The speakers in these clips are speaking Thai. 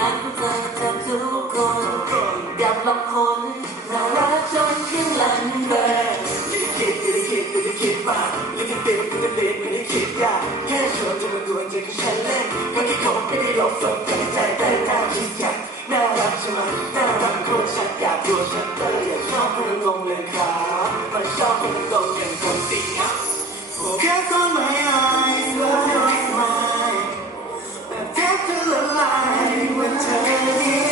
รักเธอจากทุกคนอยากลองคนน่ารักจนขึ้นหลังเลยไม่ได้คิดมากไม่ได้เป็นไม่ได้เล่นไม่ได้คิดยากแค่ชวนจะมาดวลใจกับฉันเล่นก็ที่เขาไม่ได้หลอกสนใจแต่น่าคิดอยากน่ารักใช่ไหมน่ารักคนฉันอยากตัวฉันเตยอยากชอบคนงงเลยครับมันชอบคนงงอย่างคนเสียFocus on my eyes, love your smile แบบแทบจะละลายวันเธอนี้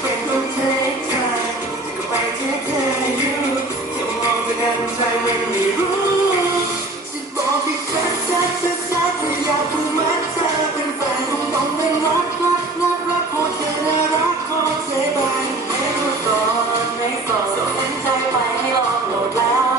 เป็นคนเทคใจจะก็ไปเทคเธออยู่จะมองจะกันใจไม่รู้จะบอกที่ชัดว่าอยากพูดว่าเธอเป็นแฟนคงต้องเป็นรักโคตรเธอน่ารักโคตรเธอไปไม่รู้ก่อนไม่สนเส้นใจไปให้ลองโหลดแล้ว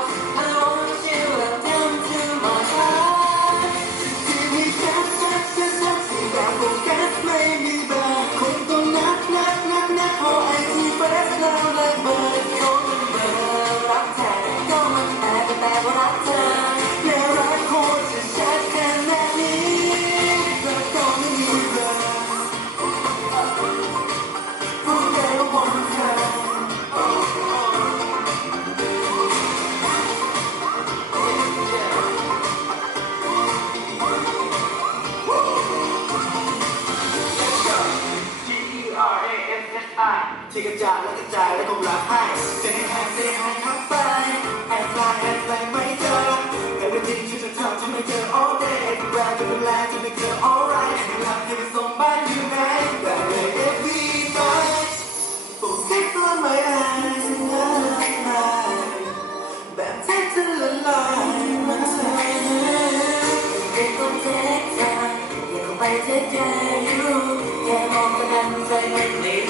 ที่กระจายและกระจายและคงรักให้เส้นทางทับไปแอบไลน์ไม่เจอแต่เป็นจริงฉันจะทำให้เธอ all day everywhere จะดูแลจะไม่เจอ alright ให้รักให้ไปส่งบ้านอยู่ไหนแบบเลย every night Focus on my eyes and love แบบแทบจะละลายมันเธอเป็นคนเทคใจอยากเข้าไปเทคใจอยู่แค่มองก็ดันใจไม่